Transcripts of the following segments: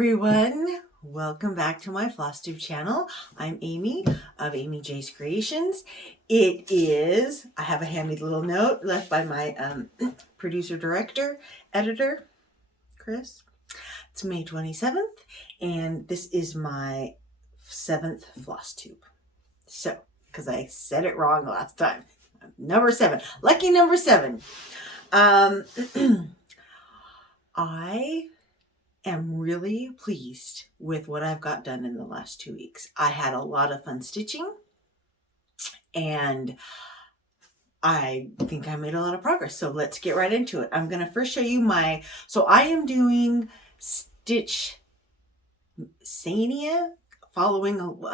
everyone, welcome back to my Flosstube channel. I'm Amy of Amy J's Creations. I have a handy little note left by my producer, director, editor, Chris. It's May 27th, and this is my 7th Flosstube. So, because I said it wrong last time. Number 7, lucky number 7. I am really pleased with what I've got done in the last 2 weeks. I had a lot of fun stitching, and I think I made a lot of progress. So let's get right into it. I'm going to first show you I am doing StitchSania, following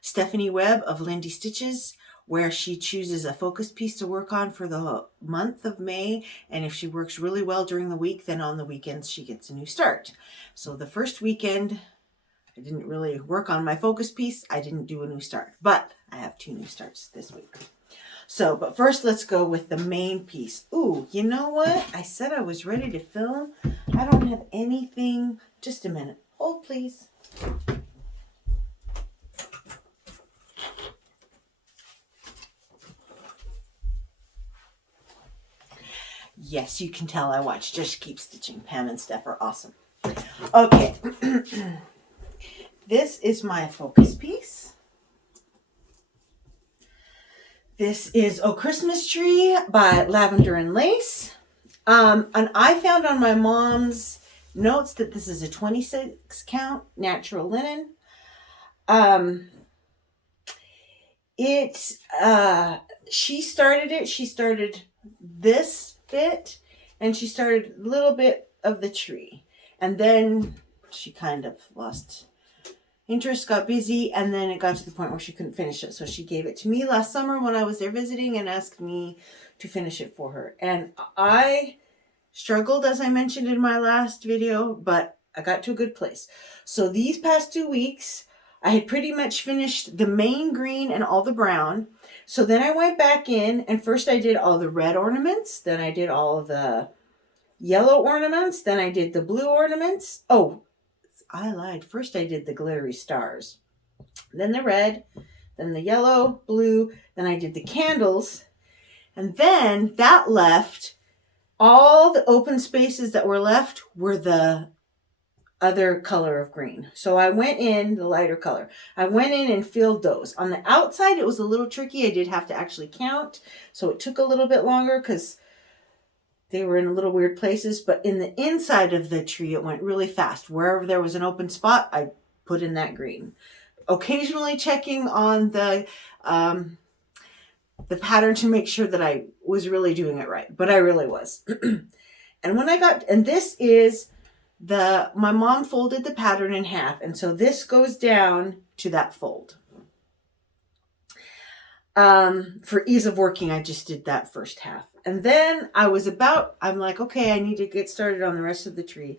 Stephanie Webb of LindyStitches, where she chooses a focus piece to work on for the month of May. And if she works really well during the week, then on the weekends she gets a new start. So the first weekend, I didn't really work on my focus piece. I didn't do a new start, but I have 2 new starts this week. So, but first let's go with the main piece. Ooh, you know what? I said I was ready to film. I don't have anything. Just a minute. Hold, please. Yes, you can tell I watch Just Keep Stitching. Pam and Steph are awesome. Okay. This is my focus piece. This is A Christmas Tree by Lavender and Lace. And I found on my mom's notes that this is a 26 count natural linen. She started this bit, and she started a little bit of the tree, and then she kind of lost interest, got busy, and then it got to the point where she couldn't finish it. So she gave it to me last summer when I was there visiting and asked me to finish it for her. And I struggled, as I mentioned in my last video, but I got to a good place. So these past 2 weeks, I had pretty much finished the main green and all the brown. So then I went back in, and first I did all the red ornaments, then I did all the yellow ornaments, then I did the blue ornaments. Oh, I lied. First I did the glittery stars, then the red, then the yellow, blue, then I did the candles, and then that left all the open spaces that were left were the other color of green. So I went in the lighter color. I went in and filled those. On the outside, it was a little tricky. I did have to actually count. So it took a little bit longer because they were in little weird places. But in the inside of the tree, it went really fast. Wherever there was an open spot, I put in that green. Occasionally checking on the pattern to make sure that I was really doing it right. But I really was. And this is my mom folded the pattern in half, and so this goes down to that fold. For ease of working, I just did that first half. And then I'm like, okay, I need to get started on the rest of the tree.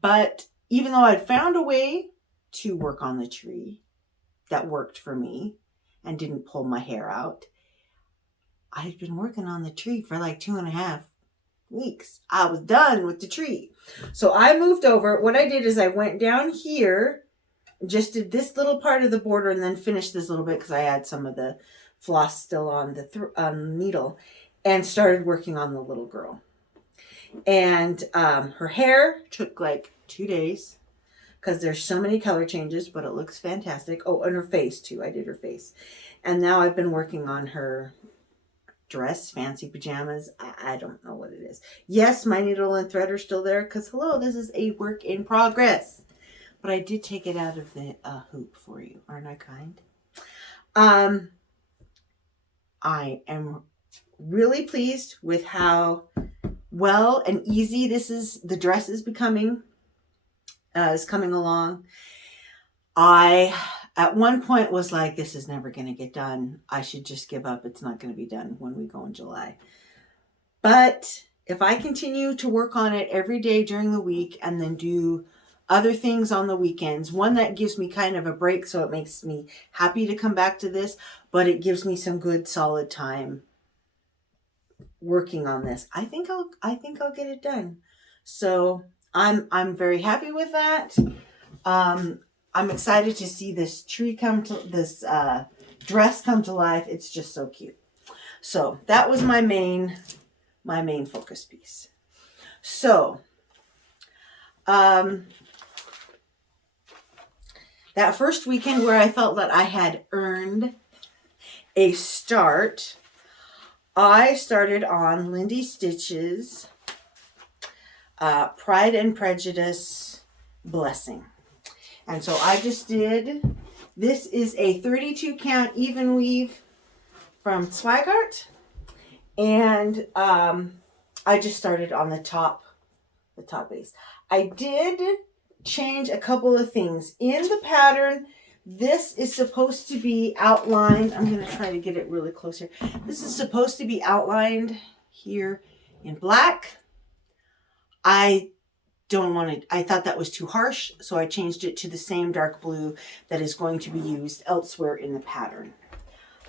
But even though I'd found a way to work on the tree that worked for me and didn't pull my hair out, I'd been working on the tree for like 2.5 weeks. I was done with the tree. So I moved over. What I did is I went down here, just did this little part of the border, and then finished this little bit because I had some of the floss still on the needle, and started working on the little girl. And her hair took like 2 days because there's so many color changes, but it looks fantastic. Oh, and her face too. I did her face. And now I've been working on her dress, fancy pajamas. I don't know what it is. Yes, my needle and thread are still there because, hello, this is a work in progress. But I did take it out of the hoop for you. Aren't I kind? I am really pleased with how well and easy the dress is becoming, is coming along. I at one point was like, this is never going to get done. I should just give up. It's not going to be done when we go in July. But if I continue to work on it every day during the week and then do other things on the weekends, one that gives me kind of a break, so it makes me happy to come back to this, but it gives me some good solid time working on this. I think I'll get it done. So I'm very happy with that. I'm excited to see this tree come to this dress come to life. It's just so cute. So that was my main focus piece. So that first weekend where I felt that I had earned a start, I started on LindyStitches Pride and Prejudice Blessing. And so I just did, this is a 32 count even weave from Zweigart. And I just started on the top base. I did change a couple of things. In the pattern, this is supposed to be outlined. I'm going to try to get it really close here. This is supposed to be outlined here in black. I thought that was too harsh, so I changed it to the same dark blue that is going to be used elsewhere in the pattern.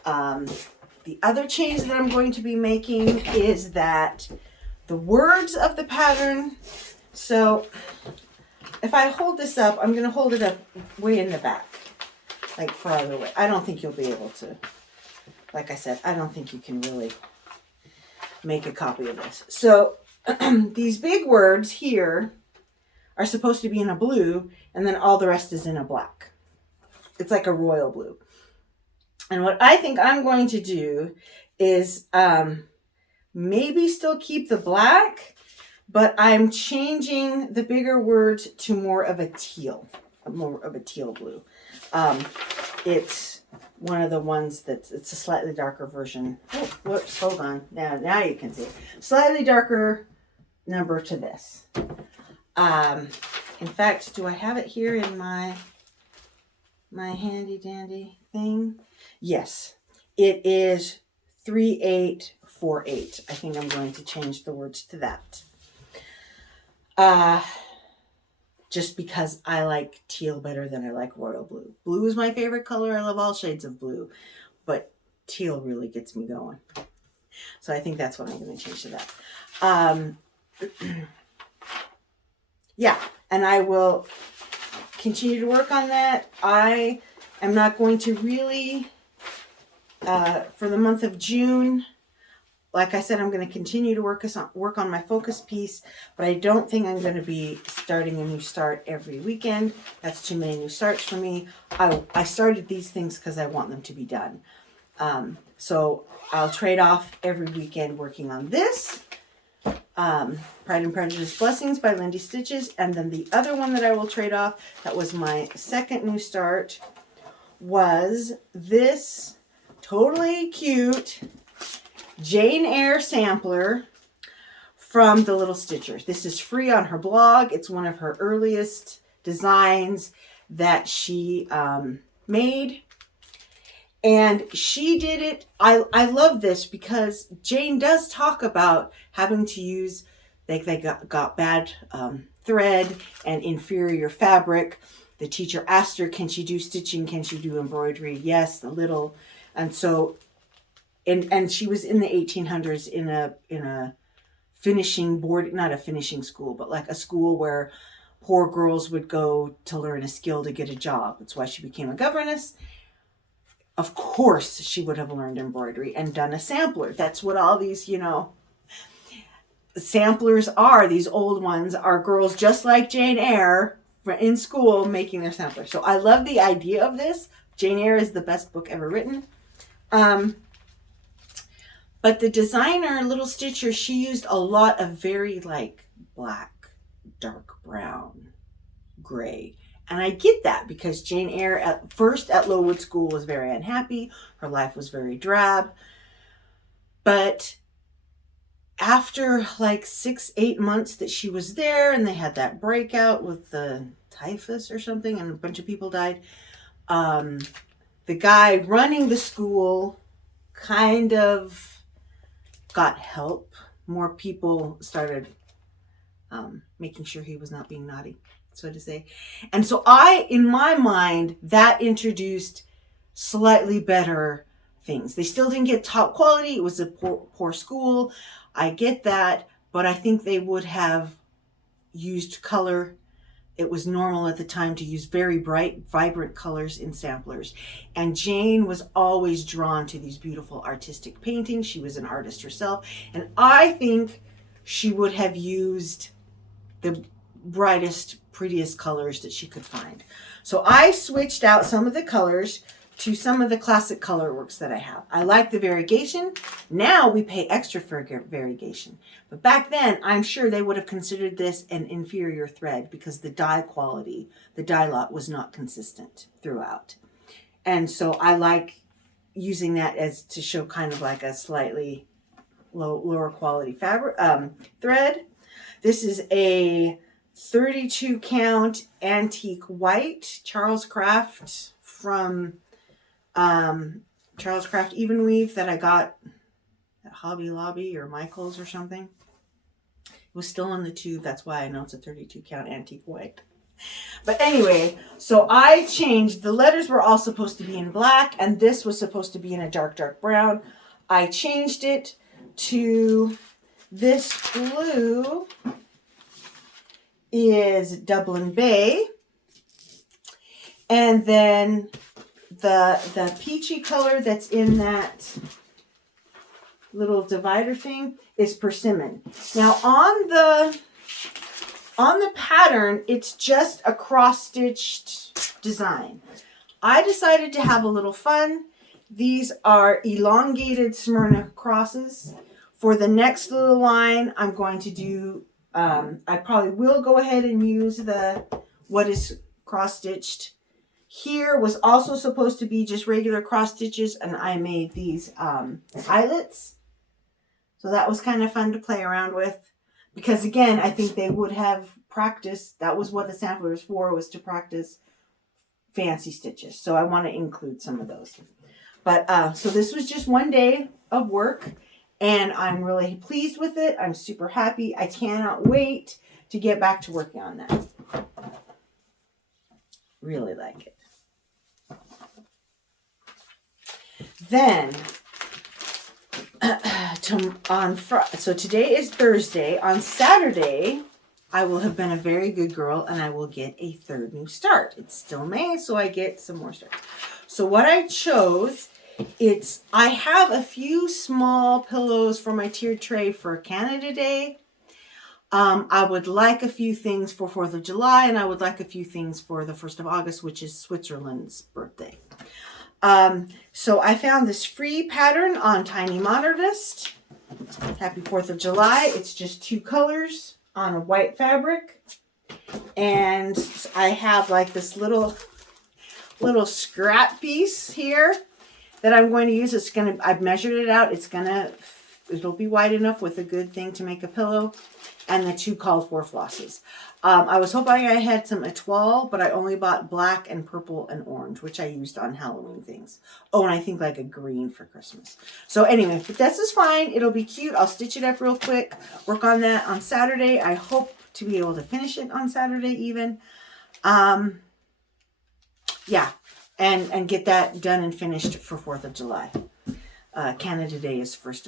The other change that I'm going to be making is that the words of the pattern, so if I hold this up, I'm going to hold it up way in the back, like farther away. I don't think you'll be able to, like I said, I don't think you can really make a copy of this. So these big words here are supposed to be in a blue, and then all the rest is in a black. It's like a royal blue. And what I think I'm going to do is maybe still keep the black, but I'm changing the bigger words to more of a teal blue. It's one of the ones it's a slightly darker version. Oh, whoops, hold on. Now you can see it. Slightly darker number to this. In fact, do I have it here in my handy dandy thing? Yes, it is 3848. I think I'm going to change the words to that. Just because I like teal better than I like royal blue. Blue is my favorite color. I love all shades of blue, but teal really gets me going. So I think that's what I'm going to change to that. Yeah, and I will continue to work on that. I am not going to really, for the month of June, like I said, I'm going to continue to work on my focus piece, but I don't think I'm going to be starting a new start every weekend. That's too many new starts for me. I started these things because I want them to be done. So I'll trade off every weekend working on this. Pride and Prejudice Blessings by LindyStitches. And then the other one that I will trade off, that was my second new start, was this totally cute Jane Eyre sampler from the Little Stitchers. This is free on her blog. It's one of her earliest designs that she made. And she did it. I love this because Jane does talk about having to use, they got bad thread and inferior fabric. The teacher asked her, can she do stitching? Can she do embroidery? Yes, a little. And so, and she was in the 1800s in a finishing board, not a finishing school, but like a school where poor girls would go to learn a skill to get a job. That's why she became a governess. Of course, she would have learned embroidery and done a sampler. That's what all these, samplers are. These old ones are girls just like Jane Eyre in school making their sampler. So I love the idea of this. Jane Eyre is the best book ever written. But the designer, Little Stitcher, she used a lot of very black, dark brown, gray. And I get that because Jane Eyre at first at Lowood School was very unhappy. Her life was very drab. But after 6-8 months that she was there and they had that breakout with the typhus or something and a bunch of people died, the guy running the school kind of got help. More people started making sure he was not being naughty, so to say. And so in my mind, that introduced slightly better things. They still didn't get top quality. It was a poor school. I get that, but I think they would have used color. It was normal at the time to use very bright, vibrant colors in samplers. And Jane was always drawn to these beautiful artistic paintings. She was an artist herself. And I think she would have used the brightest, prettiest colors that she could find. So I switched out some of the colors to some of the classic color works that I have. I like the variegation. Now we pay extra for variegation. But back then, I'm sure they would have considered this an inferior thread because the dye quality, the dye lot was not consistent throughout. And so I like using that as to show kind of like a slightly lower quality fabric thread. This is a 32 count antique white Charles Craft from Charles Craft Even Weave that I got at Hobby Lobby or Michael's or something. It was still in the tube. That's why I know it's a 32 count antique white. But anyway, so I changed. The letters were all supposed to be in black, and this was supposed to be in a dark, dark brown. I changed it to this blue is Dublin Bay. And then the peachy color that's in that little divider thing is persimmon. Now on the pattern, it's just a cross-stitched design. I decided to have a little fun. These are elongated Smyrna crosses. For the next little line, I'm going to do, I probably will go ahead and use the what is cross-stitched. Here was also supposed to be just regular cross stitches, and I made these eyelets. So that was kind of fun to play around with. Because again, I think they would have practiced. That was what the sampler was for, was to practice fancy stitches. So I want to include some of those. But so this was just one day of work, and I'm really pleased with it. I'm super happy. I cannot wait to get back to working on that. Really like it. Then, so today is Thursday. On Saturday, I will have been a very good girl and I will get a third new start. It's still May, so I get some more starts. So what I chose, I have a few small pillows for my tiered tray for Canada Day. I would like a few things for 4th of July, and I would like a few things for the 1st of August, which is Switzerland's birthday. So I found this free pattern on Tiny Modernist. Happy 4th of July. It's just 2 colors on a white fabric. And I have like this little scrap piece here that I'm going to use. I've measured it out. It'll be wide enough with a good thing to make a pillow. And the 2 called for flosses. I was hoping I had some étoile, but I only bought black and purple and orange, which I used on Halloween things. Oh, and I think like a green for Christmas. So anyway, but this is fine. It'll be cute. I'll stitch it up real quick. Work on that on Saturday. I hope to be able to finish it on Saturday even. Yeah, and get that done and finished for 4th of July. Canada Day is 1st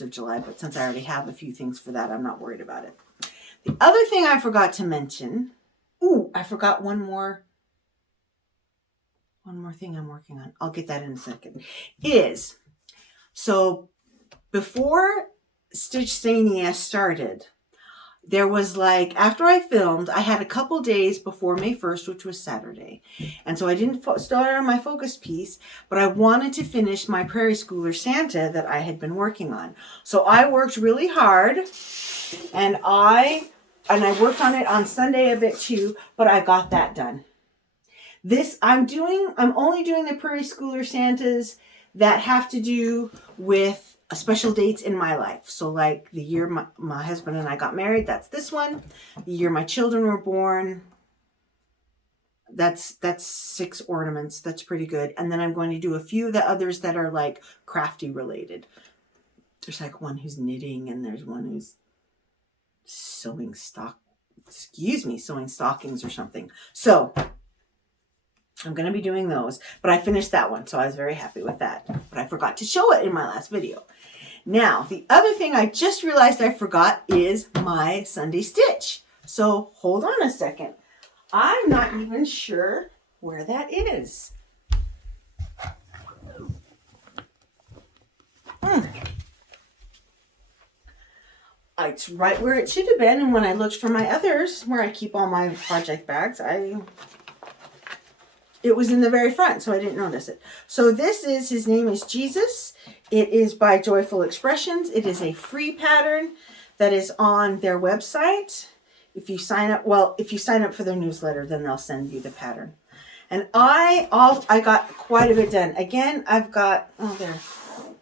of July, but since I already have a few things for that, I'm not worried about it. The other thing I forgot to mention, I forgot one more thing I'm working on. I'll get that in a second. So before StitchSania started, there was like, after I filmed, I had a couple days before May 1st, which was Saturday. And so I didn't start on my focus piece, but I wanted to finish my Prairie Schooler Santa that I had been working on. So I worked really hard, and I worked on it on Sunday a bit too, but I got that done. I'm only doing the Prairie Schooler Santas that have to do with special dates in my life. So like the year my husband and I got married, that's this one. The year my children were born, that's 6 ornaments. That's pretty good. And then I'm going to do a few of the others that are like crafty related. There's like one who's knitting, and there's one who's sewing stockings or something. So I'm going to be doing those, but I finished that one, so I was very happy with that. But I forgot to show it in my last video. Now, the other thing I just realized I forgot is my Sunday stitch. So hold on a second. I'm not even sure where that is. It's right where it should have been, and when I looked for my others, where I keep all my project bags, it was in the very front, so I didn't notice it. So this is, his name is Jesus. It is by Joyful Expressions. It is a free pattern that is on their website. If you sign up, well, if you sign up for their newsletter, then they'll send you the pattern. And I got quite a bit done. Again, I've got, oh, there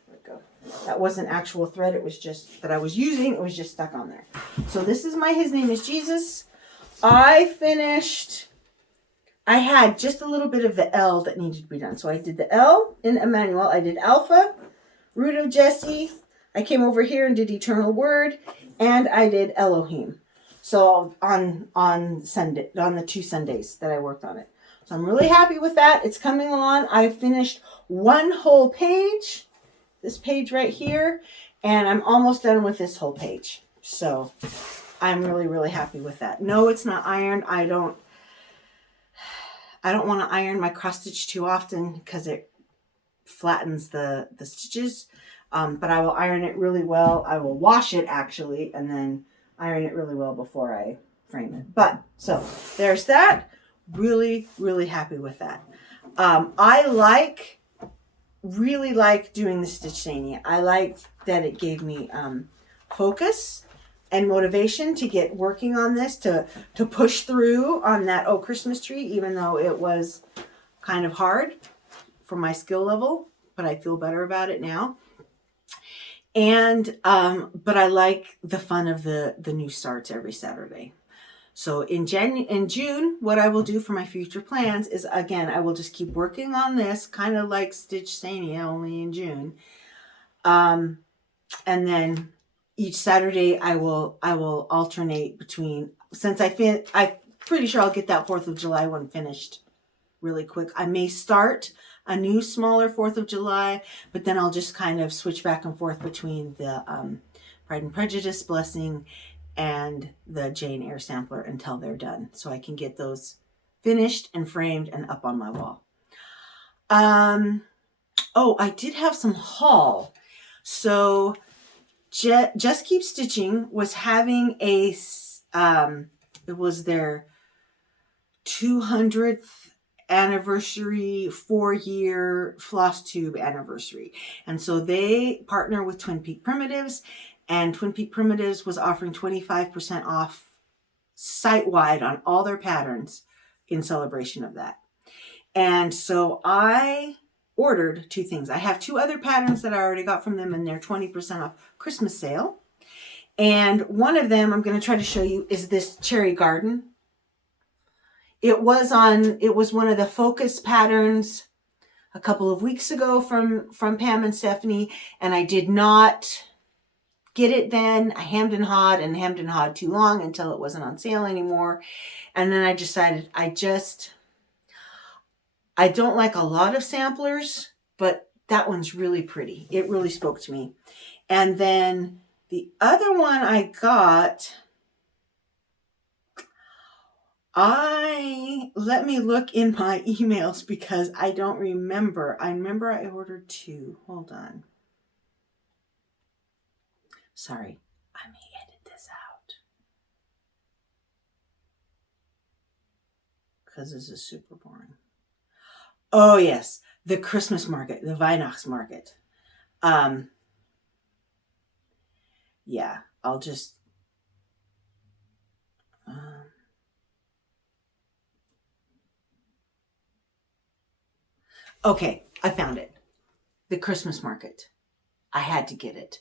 we go. That wasn't actual thread. It was just that I was using. It was just stuck on there. So this is his name is Jesus. I had just a little bit of the L that needed to be done. So I did the L in Emmanuel. I did Alpha, Root of Jesse. I came over here and did Eternal Word. And I did Elohim. So on Sunday, on the 2 Sundays that I worked on it. So I'm really happy with that. It's coming along. I finished one whole page. This page right here. And I'm almost done with this whole page. So I'm really, really happy with that. No, it's not ironed. I don't want to iron my cross stitch too often because it flattens the stitches. But I will iron it really well. I will wash it actually, and then iron it really well before I frame it. But so there's that. Really, really happy with that. I really like doing the StitchSania. I liked that it gave me focus and motivation to get working on this, to push through on that Christmas tree, even though it was kind of hard for my skill level, but I feel better about it now. And but I like the fun of the new starts every Saturday. So in June, what I will do for my future plans is, again, I will just keep working on this, kind of like StitchSania, only in June. And then each Saturday I will alternate between, since I'm pretty sure I'll get that 4th of July one finished really quick. I may start a new smaller 4th of July, but then I'll just kind of switch back and forth between the Pride and Prejudice Blessing and the Jane Eyre Sampler until they're done, so I can get those finished and framed and up on my wall. Oh, I did have some haul. So Just Keep Stitching was having it was their 200th anniversary 4-year Flosstube anniversary. And so they partner with Twin Peak Primitives, and Twin Peak Primitives was offering 25% off site-wide on all their patterns in celebration of that. And so I ordered 2 things. I have 2 other patterns that I already got from them in their 20% off Christmas sale. And one of them I'm going to try to show you is this Cherry Garden. It was one of the focus patterns a couple of weeks ago from Pam and Stephanie, and I did not get it then. I hemmed and hawed too long until it wasn't on sale anymore. And then I decided I don't like a lot of samplers, but that one's really pretty. It really spoke to me. And then the other one I got, let me look in my emails because I don't remember. I remember I ordered 2. Hold on. Sorry, I may edit this out because this is super boring. Oh yes, the Christmas market, the Weihnachts market. Yeah, I'll just okay, I found it. The Christmas market. I had to get it.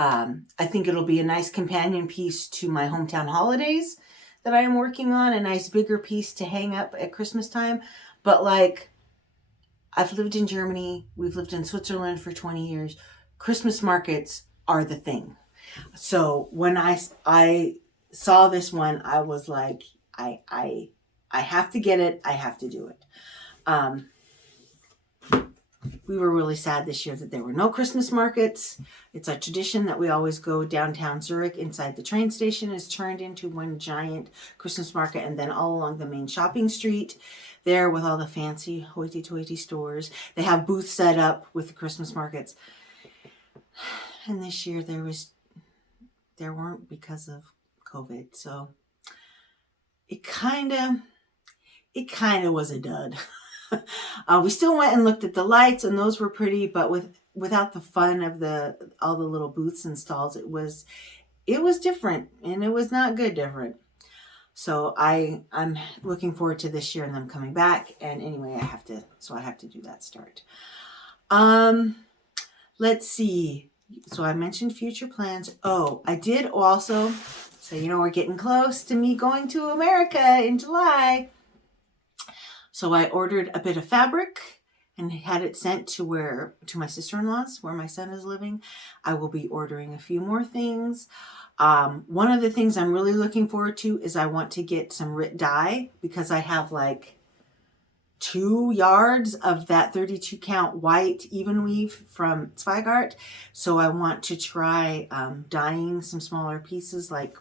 I think it'll be a nice companion piece to my hometown holidays that I am working on, a nice bigger piece to hang up at Christmas time. But like, I've lived in Germany, we've lived in Switzerland for 20 years. Christmas markets are the thing. So when I saw this one, I was like, I have to get it. I have to do it. we were really sad this year that there were no Christmas markets. It's a tradition that we always go downtown Zurich inside the train station is turned into one giant Christmas market, and then all along the main shopping street there with all the fancy hoity-toity stores. They have booths set up with the Christmas markets. And this year there weren't because of COVID. So it kind of was a dud. We still went and looked at the lights, and those were pretty, but without the fun of all the little booths and stalls, it was different, and it was not good different. So I'm looking forward to this year and them coming back. And anyway, I have to do that start. Let's see. So I mentioned future plans. Oh, I did also. So we're getting close to me going to America in July. So I ordered a bit of fabric and had it sent to my sister-in-law's, where my son is living. I will be ordering a few more things. One of the things I'm really looking forward to is I want to get some Rit dye, because I have like 2 yards of that 32 count white even weave from Zweigart. So I want to try dyeing some smaller pieces, like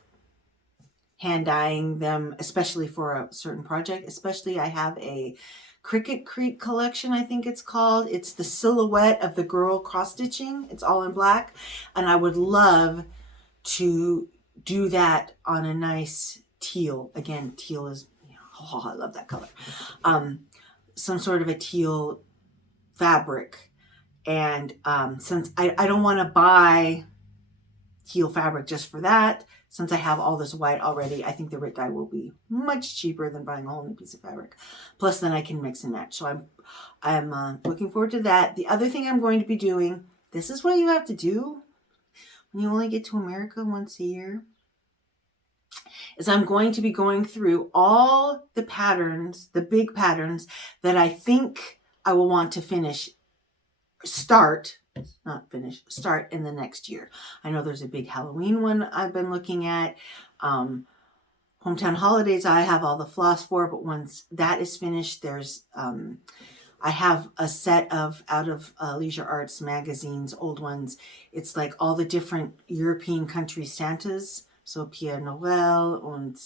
hand dyeing them, especially for a certain project. Especially I have a Cricket Creek collection, I think it's called. It's the silhouette of the girl cross stitching. It's all in black, and I would love to do that on a nice teal. Again, teal is, I love that color. Some sort of a teal fabric. And since I don't want to buy teal fabric just for that, since I have all this white already, I think the Rit dye will be much cheaper than buying a whole new piece of fabric. Plus, then I can mix and match. So I'm looking forward to that. The other thing I'm going to be doing, this is what you have to do when you only get to America once a year, is I'm going to be going through all the patterns, the big patterns that I think I will want to start in the next year. I know there's a big Halloween one I've been looking at. Hometown Holidays, I have all the floss for, but once that is finished, there's I have a set of out of Leisure Arts magazines, old ones. It's like all the different European country Santas. So Pierre Noël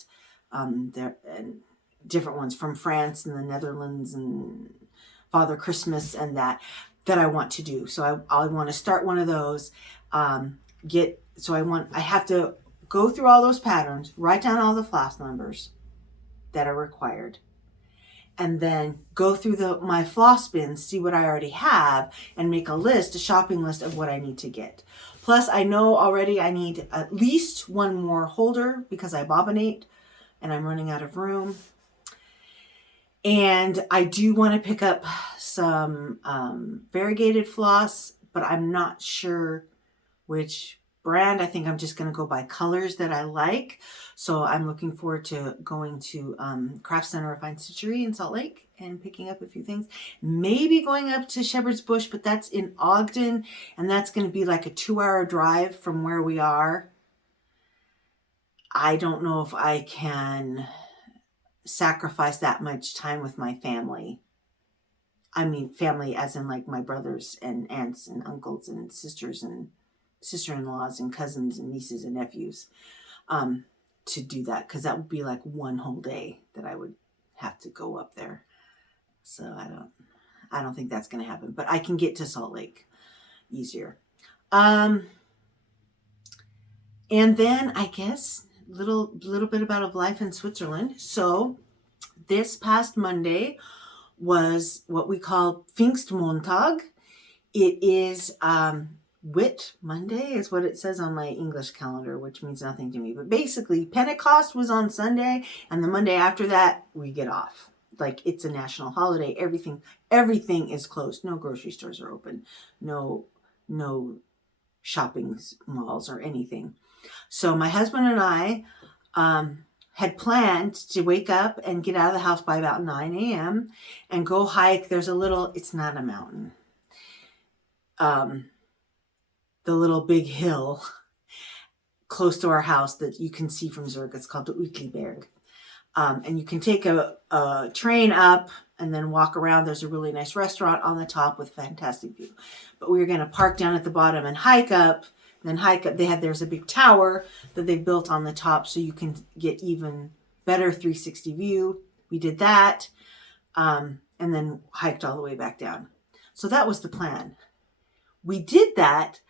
and different ones from France and the Netherlands and Father Christmas and that I want to do. So I want to start one of those. I have to go through all those patterns, write down all the floss numbers that are required, and then go through my floss bins, see what I already have, and make a shopping list of what I need to get. Plus, I know already I need at least one more holder because I bobbinate and I'm running out of room. And I do want to pick up some variegated floss, but I'm not sure which brand. I think I'm just going to go by colors that I like. So I'm looking forward to going to Craft Center of Fine Stitchery in Salt Lake and picking up a few things. Maybe going up to Shepherd's Bush, but that's in Ogden, and that's going to be like a 2-hour drive from where we are. I don't know if I can sacrifice that much time with my family. I mean, family as in like my brothers and aunts and uncles and sisters and sister-in-laws and cousins and nieces and nephews to do that, because that would be like one whole day that I would have to go up there. So I don't think that's going to happen, but I can get to Salt Lake easier. And then I guess little bit about life in Switzerland. So this past Monday was what we call Pfingstmontag. It is Whit Monday is what it says on my English calendar, which means nothing to me. But basically, Pentecost was on Sunday, and the Monday after that, we get off. Like, it's a national holiday. Everything is closed. No grocery stores are open. No shopping malls or anything. So my husband and I had planned to wake up and get out of the house by about 9 a.m. and go hike. There's it's not a mountain. The little big hill close to our house that you can see from Zurich. It's called the Uetliberg. And you can take a train up and then walk around. There's a really nice restaurant on the top with fantastic view. But we were going to park down at the bottom and hike up. Then hike up. There's a big tower that they've built on the top so you can get even better 360 view. We did that, and then hiked all the way back down. So that was the plan. We did that,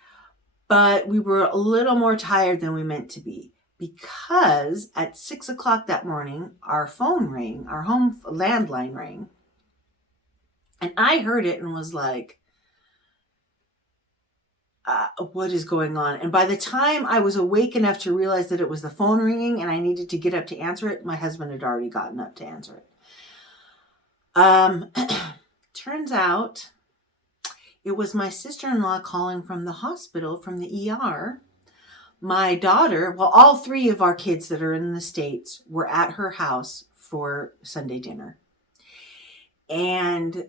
but we were a little more tired than we meant to be, because at 6 o'clock that morning, our phone rang, our home landline rang, and I heard it and was like, what is going on? And by the time I was awake enough to realize that it was the phone ringing and I needed to get up to answer it, my husband had already gotten up to answer it. Turns out it was my sister-in-law calling from the hospital, from the ER. My daughter, well, all three of our kids that are in the States were at her house for Sunday dinner. And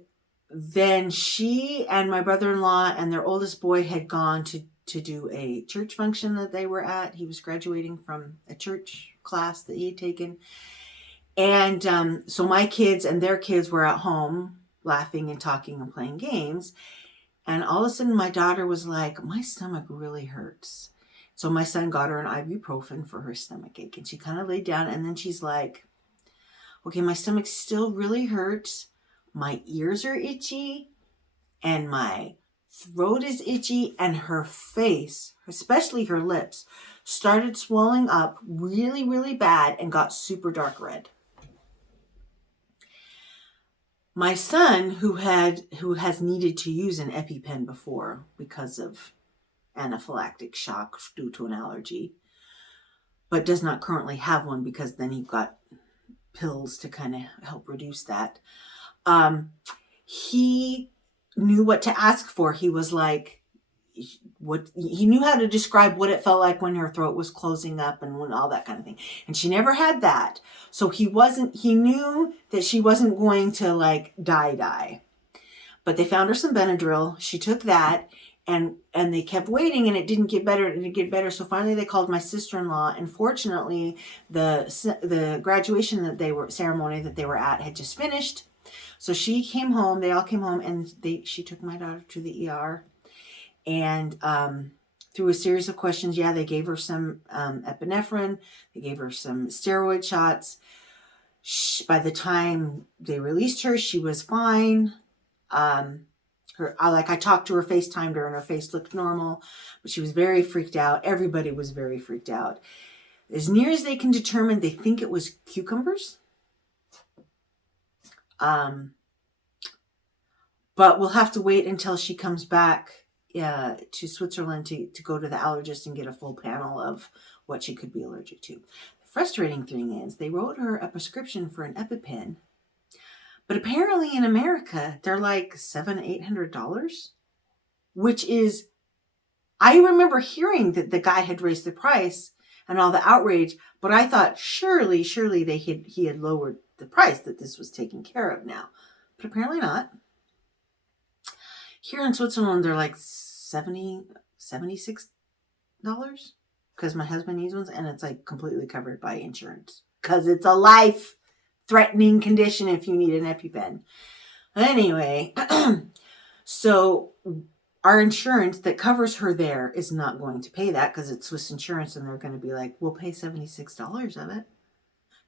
then she and my brother-in-law and their oldest boy had gone to do a church function that they were at. He was graduating from a church class that he had taken. And so my kids and their kids were at home laughing and talking and playing games. And all of a sudden my daughter was like, my stomach really hurts. So my son got her an ibuprofen for her stomach ache. And she kind of laid down, and then she's like, okay, my stomach still really hurts. My ears are itchy and my throat is itchy, and her face, especially her lips, started swelling up really, really bad and got super dark red. My son, who has needed to use an EpiPen before because of anaphylactic shock due to an allergy, but does not currently have one because then he got pills to kind of help reduce that. He knew what to ask for. He was like, he knew how to describe what it felt like when her throat was closing up and all that kind of thing. And she never had that. So he knew that she wasn't going to like die. But they found her some Benadryl. She took that, and they kept waiting, and it didn't get better. It didn't get better. So finally they called my sister-in-law, and fortunately the graduation ceremony that they were at had just finished. So she came home, they all came home, and she took my daughter to the ER. And through a series of questions, they gave her some epinephrine. They gave her some steroid shots. By the time they released her, she was fine. I talked to her, FaceTimed her, and her face looked normal, but she was very freaked out. Everybody was very freaked out. As near as they can determine, they think it was cucumbers. But we'll have to wait until she comes back to Switzerland to go to the allergist and get a full panel of what she could be allergic to. The frustrating thing is they wrote her a prescription for an EpiPen, but apparently in America they're like $700-800, which is, I remember hearing that the guy had raised the price and all the outrage, but I thought surely he had lowered the price, that this was taken care of now, but apparently not. Here in Switzerland, they're like $76 because my husband needs ones, and it's like completely covered by insurance because it's a life-threatening condition if you need an EpiPen. Anyway, so our insurance that covers her there is not going to pay that because it's Swiss insurance, and they're going to be like, we'll pay $76 of it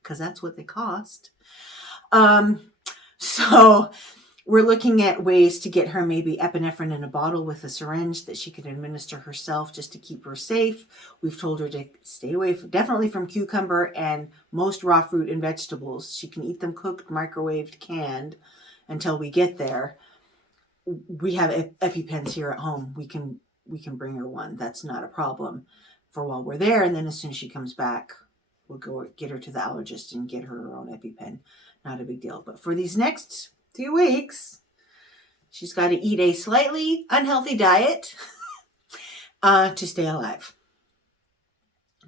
because that's what they cost. So we're looking at ways to get her maybe epinephrine in a bottle with a syringe that she can administer herself just to keep her safe. We've told her to stay away definitely from cucumber and most raw fruit and vegetables. She can eat them cooked, microwaved, canned until we get there. We have EpiPens here at home. We can bring her one. That's not a problem for while we're there. And then as soon as she comes back, we'll go get her to the allergist and get her own EpiPen. Not a big deal. But for these next 2 weeks, she's got to eat a slightly unhealthy diet to stay alive,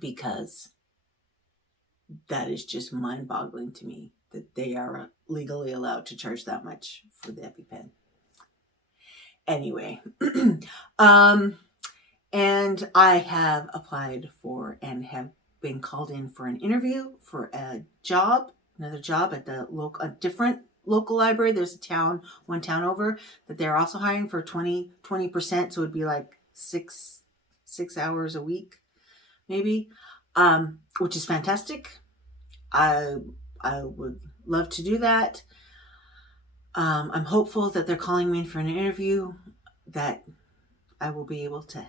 because that is just mind-boggling to me that they are legally allowed to charge that much for the EpiPen. Anyway, and I have applied for and have been called in for an interview for another job at a different local library. There's one town over, that they're also hiring for 20%. So it'd be like six hours a week, maybe, which is fantastic. I would love to do that. I'm hopeful that they're calling me in for an interview, that I will be able to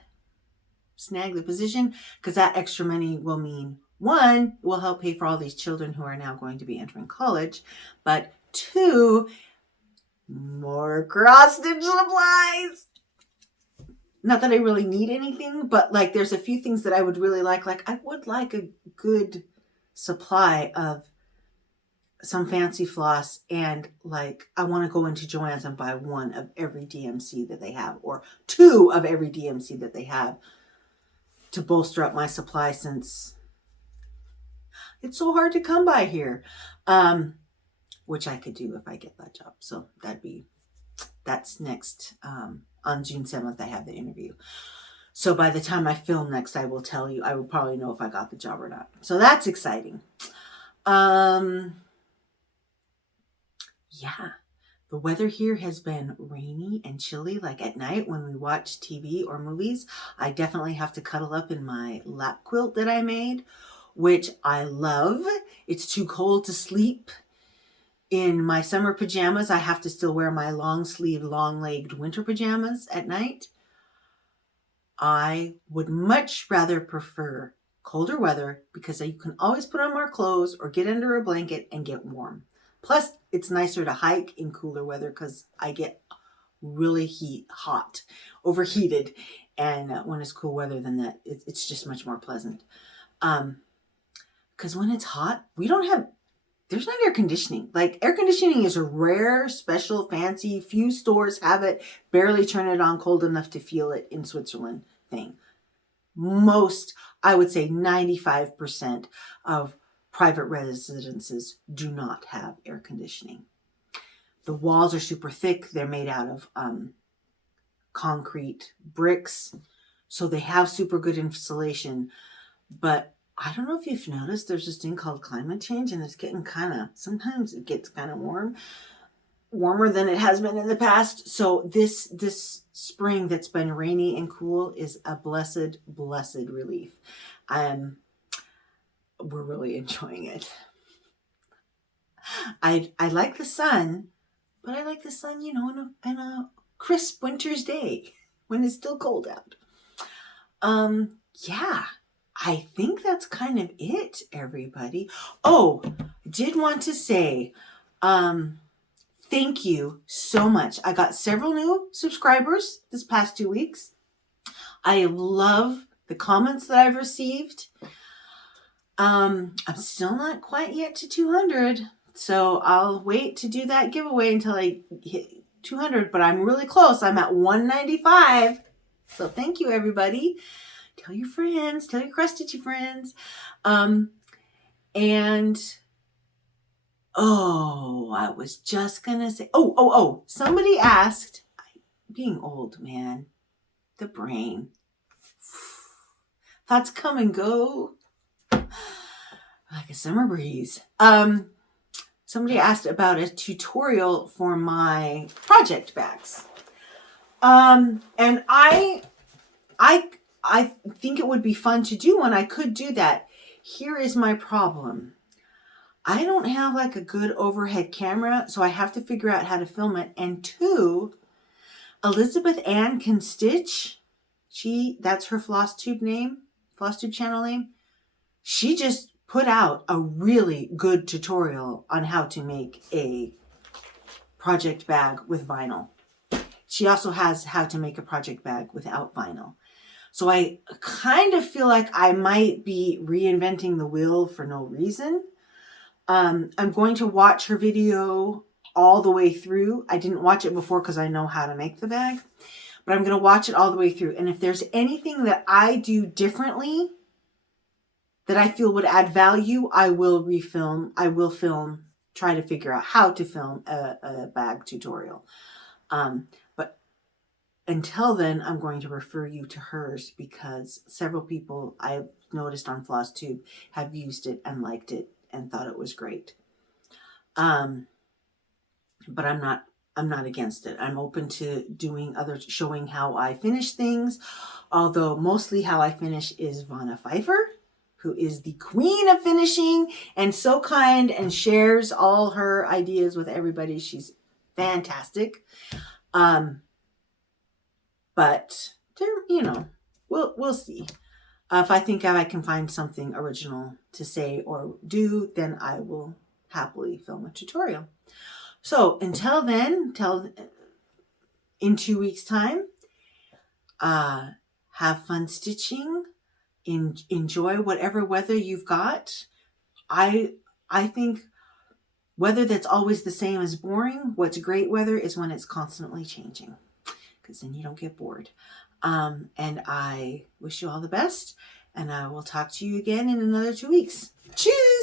snag the position, because that extra money will mean, one, will help pay for all these children who are now going to be entering college, but two, more cross stitch supplies. Not that I really need anything, but like there's a few things that I would really like. Like I would like a good supply of some fancy floss, and like I want to go into Joann's and buy one of every DMC that they have, or two of every DMC that they have, to bolster up my supply, since it's so hard to come by here, which I could do if I get that job. So that's next. On June 7th, I have the interview. So by the time I film next, I will tell you. I will probably know if I got the job or not. So that's exciting. Yeah, the weather here has been rainy and chilly. Like at night when we watch TV or movies, I definitely have to cuddle up in my lap quilt that I made, which I love. It's too cold to sleep in my summer pajamas. I have to still wear my long sleeve, long legged winter pajamas at night. I would much rather prefer colder weather, because you can always put on more clothes or get under a blanket and get warm. Plus, it's nicer to hike in cooler weather, because I get really overheated. And when it's cool weather, then it's just much more pleasant. Because when it's hot, there's not air conditioning. Like air conditioning is a rare, special, fancy, few stores have it, barely turn it on cold enough to feel it in Switzerland thing. Most, I would say 95% of private residences do not have air conditioning. The walls are super thick. They're made out of concrete bricks, so they have super good insulation. But I don't know if you've noticed, there's this thing called climate change, and it's getting sometimes it gets kind of warmer than it has been in the past. So this spring that's been rainy and cool is a blessed relief. We're really enjoying it. I like the sun, but I like the sun, in a crisp winter's day when it's still cold out. Yeah, I think that's kind of it, everybody. Oh, I did want to say, thank you so much. I got several new subscribers this past 2 weeks. I love the comments that I've received. I'm still not quite yet to 200, so I'll wait to do that giveaway until I hit 200, but I'm really close. I'm at 195. So thank you, everybody. Tell your friends, tell your cross-stitchy friends. And I was just gonna say, somebody asked, being old, man, the brain, thoughts come and go like a summer breeze. Somebody asked about a tutorial for my project bags. And I think it would be fun to do one. I could do that. Here is my problem. I don't have like a good overhead camera, so I have to figure out how to film it. And two, Elizabeth Ann can stitch. That's her Flosstube channel name. She just put out a really good tutorial on how to make a project bag with vinyl. She also has how to make a project bag without vinyl. So I kind of feel like I might be reinventing the wheel for no reason. I'm going to watch her video all the way through. I didn't watch it before because I know how to make the bag, but I'm going to watch it all the way through. And if there's anything that I do differently that I feel would add value, I will refilm. I will try to figure out how to film a bag tutorial. But until then, I'm going to refer you to hers, because several people I've noticed on Flosstube have used it and liked it and thought it was great. but I'm not against it. I'm open to doing other, showing how I finish things, although mostly how I finish is Vanna Pfeiffer, who is the queen of finishing and so kind and shares all her ideas with everybody. She's fantastic. But there, you know, we'll see. If I think I can find something original to say or do, then I will happily film a tutorial. So until then, in 2 weeks' time, have fun stitching. Enjoy whatever weather you've got. I think weather that's always the same is boring. What's great weather is when it's constantly changing, because then you don't get bored. And I wish you all the best, and I will talk to you again in another 2 weeks. Cheers!